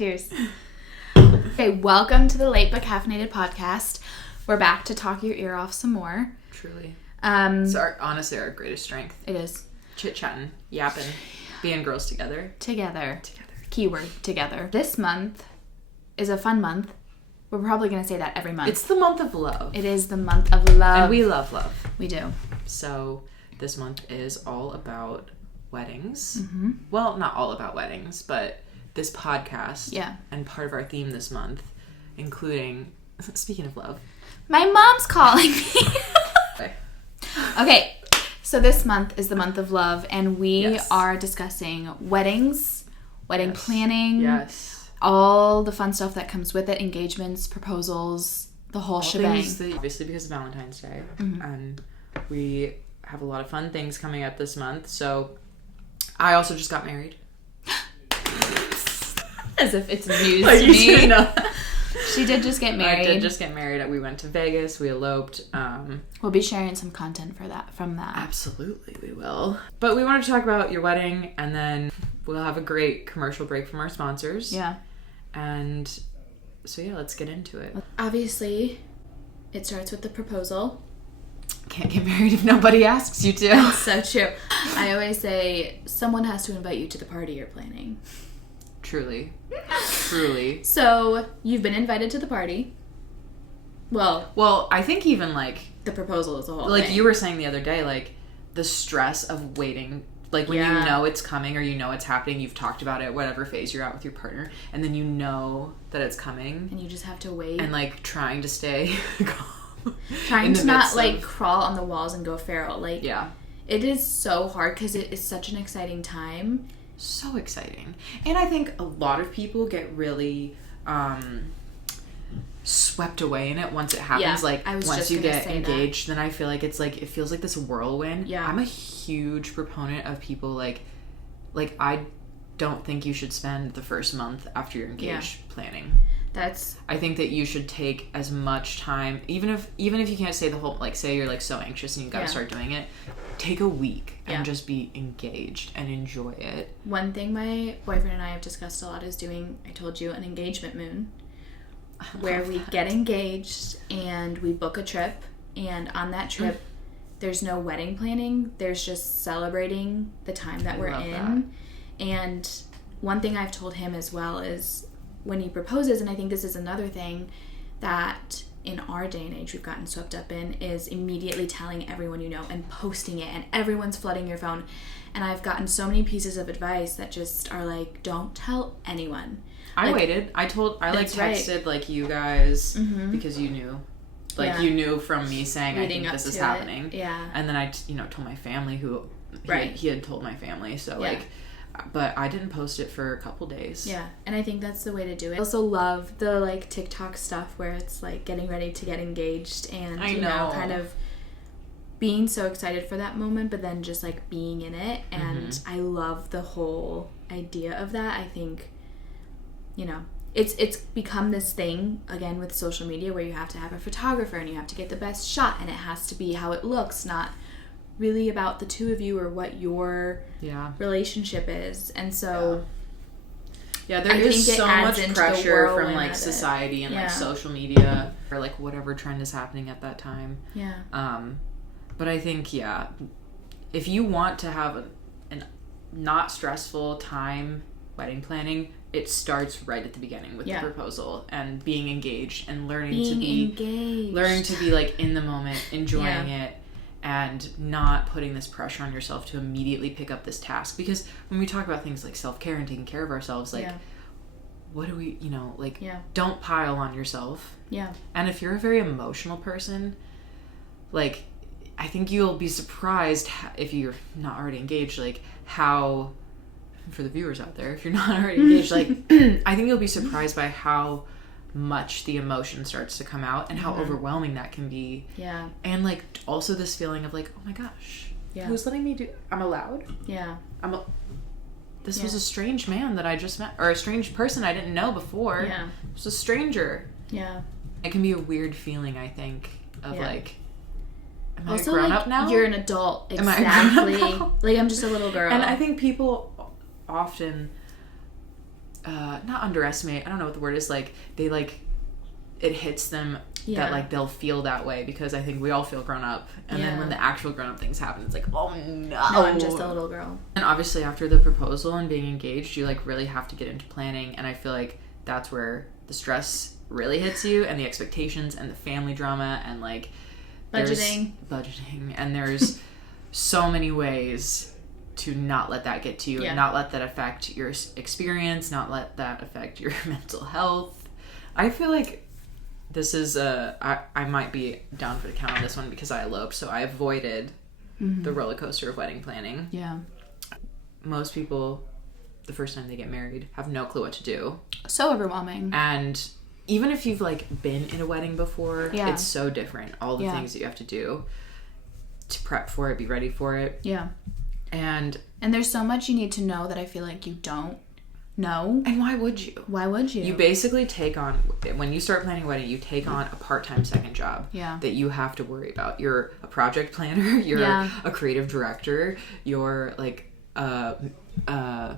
Cheers. Okay, welcome to the Late But Caffeinated podcast. We're back to talk your ear off some more. Truly. It's honestly our greatest strength. It is. Chit-chatting, yapping, being girls together. Together. Keyword, together. This month is a fun month. We're probably going to say that every month. It's the month of love. It is the month of love. And we love love. We do. So this month is all about weddings. Mm-hmm. Well, not all about weddings, but this podcast and part of our theme this month, including, speaking of love. My mom's calling me. Okay, so this month is the month of love, and we are discussing weddings, wedding planning, all the fun stuff that comes with it, engagements, proposals, the whole shebang. Obviously because of Valentine's Day, and we have a lot of fun things coming up this month. So I also just got married. As if it's news to me. She did just get married. I did just get married. We went to Vegas. We eloped. We'll be sharing some content from that. Absolutely, we will. But we wanted to talk about your wedding, and then we'll have a great commercial break from our sponsors. Yeah. And so, let's get into it. Obviously, it starts with the proposal. Can't get married if nobody asks you to. That's so true. I always say someone has to invite you to the party you're planning. Truly. So, you've been invited to the party. Well, I think even, the proposal as a whole thing. You were saying the other day, the stress of waiting. When you know it's coming or you know it's happening, you've talked about it, whatever phase you're at with your partner, and then you know that it's coming. And you just have to wait. And, trying to stay calm. Trying to not, crawl on the walls and go feral. Yeah. It is so hard because it is such an exciting time. So exciting. And I think a lot of people get really swept away in it once it happens. Once you get engaged, then I feel like it's it feels like this whirlwind. Yeah. I'm a huge proponent of people I don't think you should spend the first month after you're engaged planning. I think that you should take as much time, even if you can't say the whole, say you're so anxious and you gotta start doing it, take a week and just be engaged and enjoy it. One thing my boyfriend and I have discussed a lot is doing, I told you, an engagement moon, where we get engaged and we book a trip, and on that trip there's no wedding planning, there's just celebrating the time that we're in. And one thing I've told him as well is when he proposes, and I think this is another thing that in our day and age we've gotten swept up in, is immediately telling everyone you know and posting it, and everyone's flooding your phone. And I've gotten so many pieces of advice that just are don't tell anyone. I waited. I texted you guys because you knew. You knew from me saying, I think this is happening. Yeah. And then I told my family who he had told my family. So but I didn't post it for a couple days. Yeah, and I think that's the way to do it. I also love the TikTok stuff where it's getting ready to get engaged and you know kind of being so excited for that moment, but then just being in it. And I love the whole idea of that. I think it's become this thing again with social media where you have to have a photographer and you have to get the best shot, and it has to be how it looks, not really about the two of you or what your relationship is. And so there is so much pressure from society and social media or whatever trend is happening at that time. But I think if you want to have a not stressful time wedding planning, it starts right at the beginning with the proposal and being engaged and learning to be in the moment, enjoying it, and not putting this pressure on yourself to immediately pick up this task. Because when we talk about things like self-care and taking care of ourselves, what do we, don't pile on yourself. Yeah. And if you're a very emotional person, I think you'll be surprised if you're not already engaged, how, for the viewers out there, if you're not already engaged, I think you'll be surprised by how much the emotion starts to come out and how overwhelming that can be. Yeah. And also this feeling of oh my gosh, who's letting me do, I'm allowed? Yeah. This was a strange man that I just met, or a strange person I didn't know before. Yeah. It was a stranger. Yeah. It can be a weird feeling, I think, of am I also, a grown up now? You're an adult. Exactly. Am I a grown up now? I'm just a little girl. And I think people often not underestimate, I don't know what the word is, like they like it hits them that like they'll feel that way, because I think we all feel grown up, and then when the actual grown up things happen, it's like, oh no, I'm just a little girl. And obviously after the proposal and being engaged, you like really have to get into planning, and I feel like that's where the stress really hits you, and the expectations and the family drama, and like budgeting, and there's so many ways to not let that get to you, not let that affect your experience, not let that affect your mental health. I feel like this is I might be down for the count on this one because I eloped, so I avoided the roller coaster of wedding planning. Yeah. Most people, the first time they get married, have no clue what to do. So overwhelming. And even if you've like been in a wedding before, it's so different. All the things that you have to do to prep for it, be ready for it. Yeah. And there's so much you need to know that I feel like you don't know. And why would you? Why would you? You basically take on, when you start planning a wedding, you take on a part-time second job that you have to worry about. You're a project planner, you're a creative director, you're like a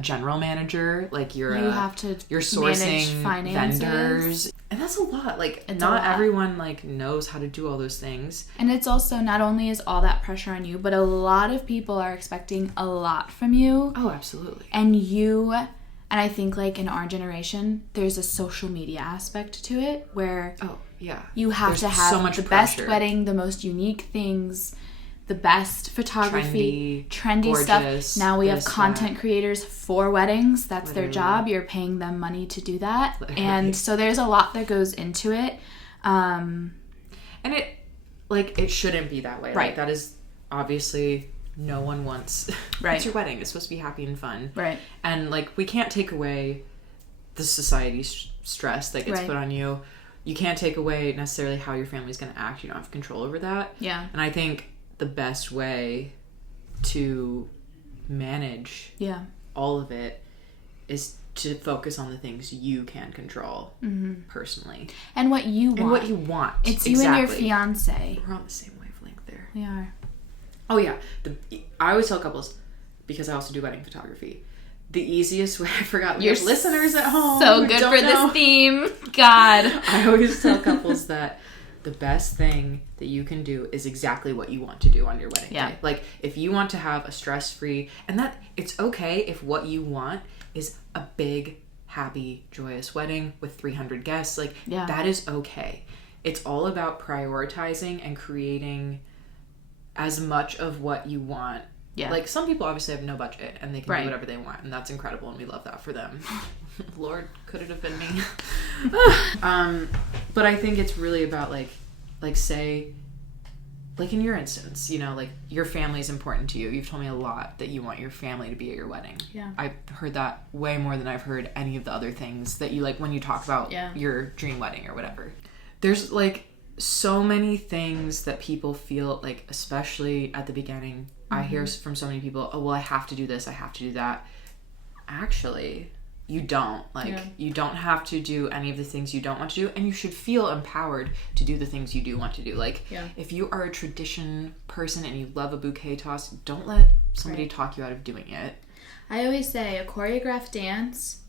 general manager, like you have to sourcing vendors, and that's a lot. Like not everyone like knows how to do all those things, and it's also not only is all that pressure on you, but a lot of people are expecting a lot from you. Oh, absolutely. And I think like in our generation, there's a social media aspect to it where you have to have so much the best wedding, the most unique things, the best photography, trendy stuff. Now we have content creators for weddings. That's their job. You're paying them money to do that. And so there's a lot that goes into it. And it shouldn't be that way. Right. Like, that is obviously no one wants. Right. It's your wedding. It's supposed to be happy and fun. Right. And like, we can't take away the society stress that gets put on you. You can't take away necessarily how your family's going to act. You don't have control over that. Yeah. And I think the best way to manage all of it is to focus on the things you can control personally. And what you want. It's you and your fiance. We're on the same wavelength there. We are. Oh yeah. I always tell couples, because I also do wedding photography, the easiest way, I forgot, we have listeners at home. So good for this theme. God. I always tell couples that the best thing that you can do is exactly what you want to do on your wedding day. Like, if you want to have a stress-free, and that it's okay if what you want is a big, happy, joyous wedding with 300 guests. Like, that is okay. It's all about prioritizing and creating as much of what you want. Yeah. Like, some people obviously have no budget and they can do whatever they want, and that's incredible, and we love that for them. Lord, could it have been me? But I think it's really about like say, like in your instance, you know, like your family is important to you. You've told me a lot that you want your family to be at your wedding. Yeah. I've heard that way more than I've heard any of the other things that you like when you talk about your dream wedding or whatever. There's like so many things that people feel like, especially at the beginning, I hear from so many people, oh, well, I have to do this, I have to do that. Actually, you don't. You don't have to do any of the things you don't want to do, and you should feel empowered to do the things you do want to do. Like, if you are a tradition person and you love a bouquet toss, don't let somebody talk you out of doing it. I always say a choreographed dance.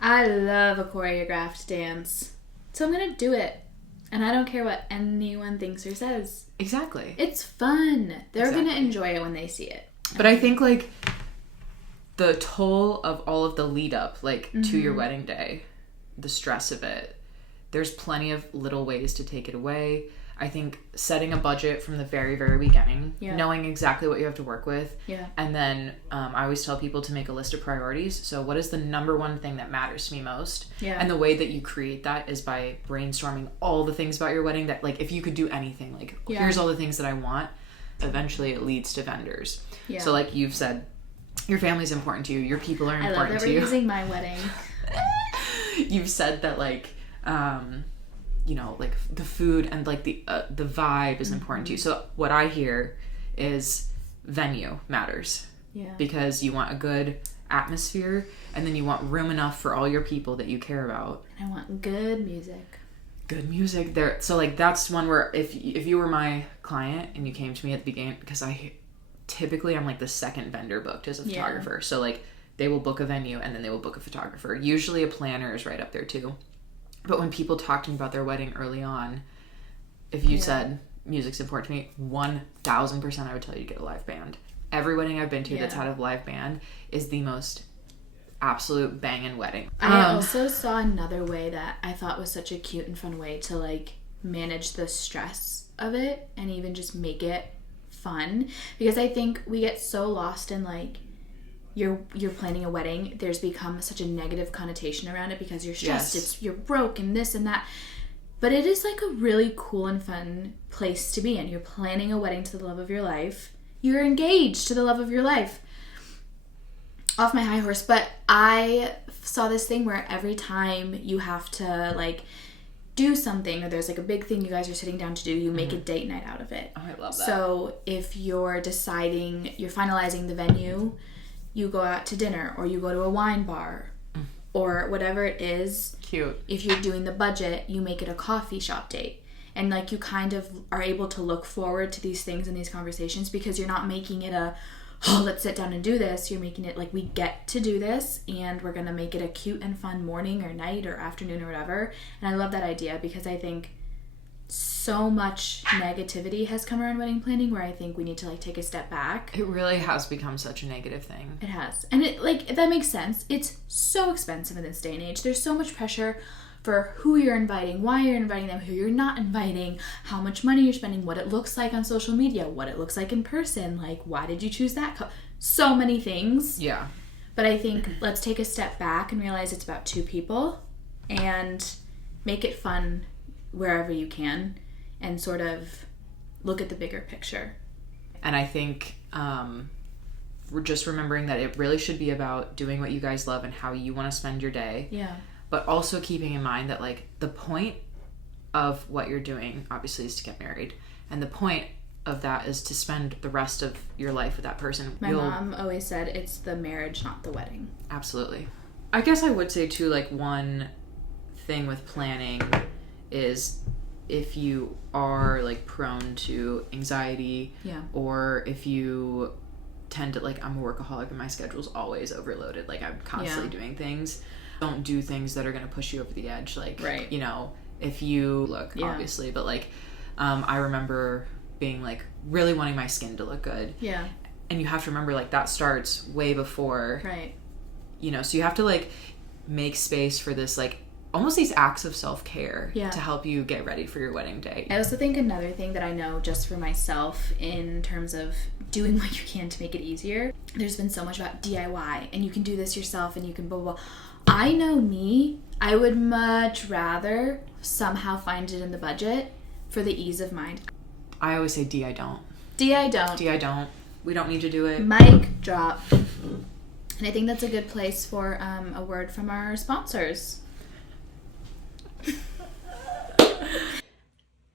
I love a choreographed dance. So I'm going to do it. And I don't care what anyone thinks or says. Exactly. It's fun. They're going to enjoy it when they see it. But I think, like, the toll of all of the lead up, like, to your wedding day, the stress of it, there's plenty of little ways to take it away. I think setting a budget from the very, very beginning, knowing exactly what you have to work with. Yeah. And then I always tell people to make a list of priorities. So what is the number one thing that matters to me most? Yeah. And the way that you create that is by brainstorming all the things about your wedding that, like, if you could do anything, like, here's all the things that I want. Eventually it leads to vendors. Yeah. So like you've said, your family's important to you. Your people are important to you. I love that we're using my wedding. You've said that, like, you know, like the food and like the vibe is important to you. So what I hear is venue matters. Yeah. Because you want a good atmosphere, and then you want room enough for all your people that you care about. And I want good music. Good music there. So like that's one where if you were my client and you came to me at the beginning, because I'm like the second vendor booked as a photographer. So like they will book a venue and then they will book a photographer. Usually a planner is right up there too. But when people talk to me about their wedding early on, if you said music's important to me, 1000% I would tell you to get a live band. Every wedding I've been to that's had a live band is the most absolute banging wedding. I also saw another way that I thought was such a cute and fun way to like manage the stress of it and even just make it fun, because I think we get so lost in like you're planning a wedding. There's become such a negative connotation around it because you're stressed, you're broke and this and that. But it is like a really cool and fun place to be in. You're planning a wedding to the love of your life. You're engaged to the love of your life. Off my high horse, but I saw this thing where every time you have to like do something, or there's like a big thing you guys are sitting down to do, you make a date night out of it. Oh, I love that. So if you're finalizing the venue, you go out to dinner, or you go to a wine bar, or whatever it is. Cute. If you're doing the budget, you make it a coffee shop date. And like you kind of are able to look forward to these things and these conversations, because you're not making it let's sit down and do this. You're making it like, we get to do this and we're going to make it a cute and fun morning or night or afternoon or whatever. And I love that idea, because I think so much negativity has come around wedding planning where I think we need to like take a step back. It really has become such a negative thing. It has. And it like, that makes sense. It's so expensive in this day and age. There's so much pressure for who you're inviting, why you're inviting them, who you're not inviting, how much money you're spending, what it looks like on social media, what it looks like in person, like why did you choose that so many things. Yeah. But I think let's take a step back and realize it's about two people and make it fun wherever you can and sort of look at the bigger picture. And I think we're just remembering that it really should be about doing what you guys love and how you want to spend your day. Yeah. But also keeping in mind that like the point of what you're doing obviously is to get married, and the point of that is to spend the rest of your life with that person. My mom always said it's the marriage, not the wedding. Absolutely. I guess I would say too, like one thing with planning is if you are like prone to anxiety, or if you tend to like, I'm a workaholic and my schedule's always overloaded, like I'm constantly doing things. Don't do things that are going to push you over the edge. Like, you know, if you look, obviously, but like, I remember being like really wanting my skin to look good. Yeah. And you have to remember like that starts way before. Right. You know, so you have to like make space for this, like almost these acts of self-care to help you get ready for your wedding day. I also think another thing that I know just for myself in terms of doing what you can to make it easier, there's been so much about DIY and you can do this yourself and you can blah, blah, blah. I know me, I would much rather somehow find it in the budget for the ease of mind. I always say D, I don't. D, I don't. D, I don't. We don't need to do it. Mic drop. And I think that's a good place for a word from our sponsors.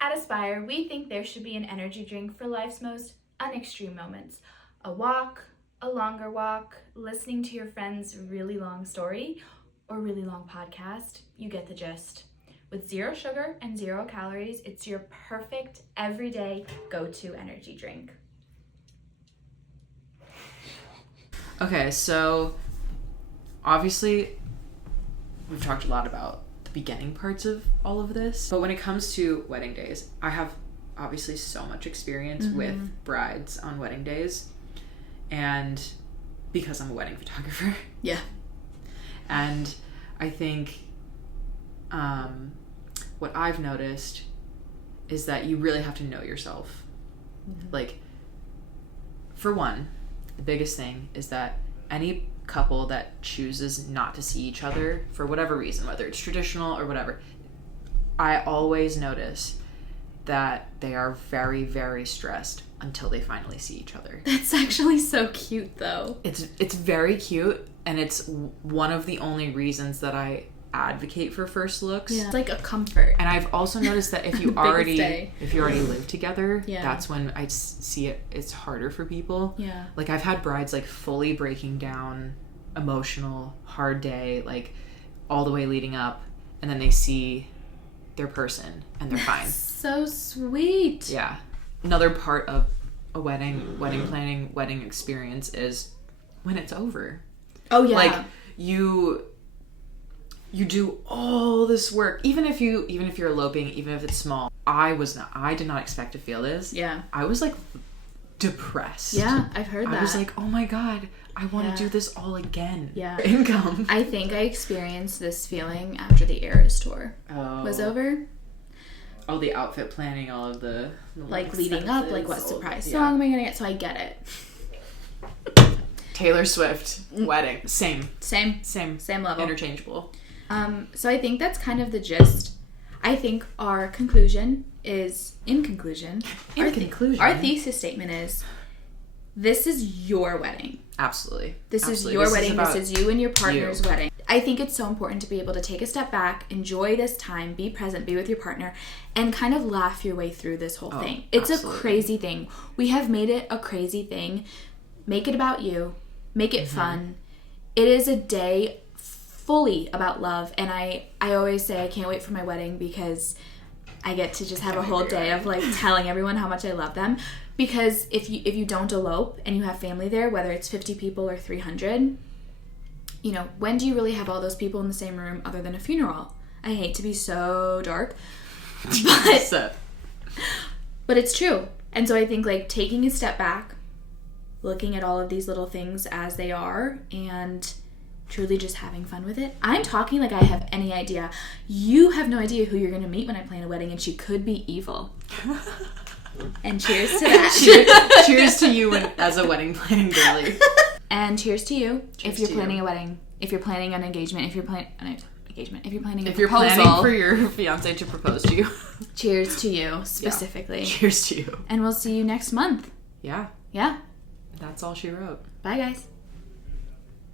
At Aspire, we think there should be an energy drink for life's most unextreme moments. A walk, a longer walk, listening to your friend's really long story, or really long podcast. You get the gist. With 0 sugar and 0 calories, it's your perfect everyday go-to energy drink. Okay, so obviously we've talked a lot about the beginning parts of all of this, but when it comes to wedding days, I have obviously so much experience with brides on wedding days, and because I'm a wedding photographer. Yeah. And I think what I've noticed is that you really have to know yourself. Like, for one, the biggest thing is that any couple that chooses not to see each other for whatever reason, whether it's traditional or whatever, I always notice that they are very, very stressed until they finally see each other. That's actually so cute, though. It's very cute, and it's one of the only reasons that I advocate for first looks. Yeah. It's like a comfort. And I've also noticed that if you already live together, that's when I see it's harder for people. Yeah. Like I've had brides like fully breaking down, emotional, hard day, like all the way leading up, and then they see their person and they're fine. So sweet. Yeah. Another part of a wedding planning, wedding experience is when it's over. Oh yeah. Like you do all this work, even if you're eloping, even if it's small. I did not expect to feel this. Yeah. I was like depressed. Yeah, I've heard that. I was like, oh my God, I want to do this all again. Yeah. Income. I think I experienced this feeling after the Eras tour was over. Oh, the outfit planning, all of the like leading up, like what surprise song am I gonna get? So I get it. Taylor Swift wedding, same level, interchangeable. So I think that's kind of the gist. I think our conclusion is our thesis statement is, this is your wedding. Absolutely. This is your wedding. This is you and your partner's wedding. I think it's so important to be able to take a step back, enjoy this time, be present, be with your partner, and kind of laugh your way through this whole thing. It's a crazy thing. We have made it a crazy thing. Make it about you. Make it fun. It is a day fully about love, and I always say I can't wait for my wedding because I get to just have a whole day of like telling everyone how much I love them. Because if you don't elope and you have family there, whether it's 50 people or 300, you know, when do you really have all those people in the same room other than a funeral? I hate to be so dark, but it's true. And so I think like taking a step back, looking at all of these little things as they are, and truly just having fun with it. I'm talking like I have any idea. You have no idea who you're going to meet when I plan a wedding, and she could be evil. And cheers to that. Cheers to you as a wedding planning girly. And cheers to you if you're planning a wedding, if you're planning an engagement, if you're planning a proposal. Planning for your fiance to propose to you. Cheers to you specifically. Yeah. Cheers to you. And we'll see you next month. Yeah. Yeah. That's all she wrote. Bye, guys.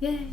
Yay.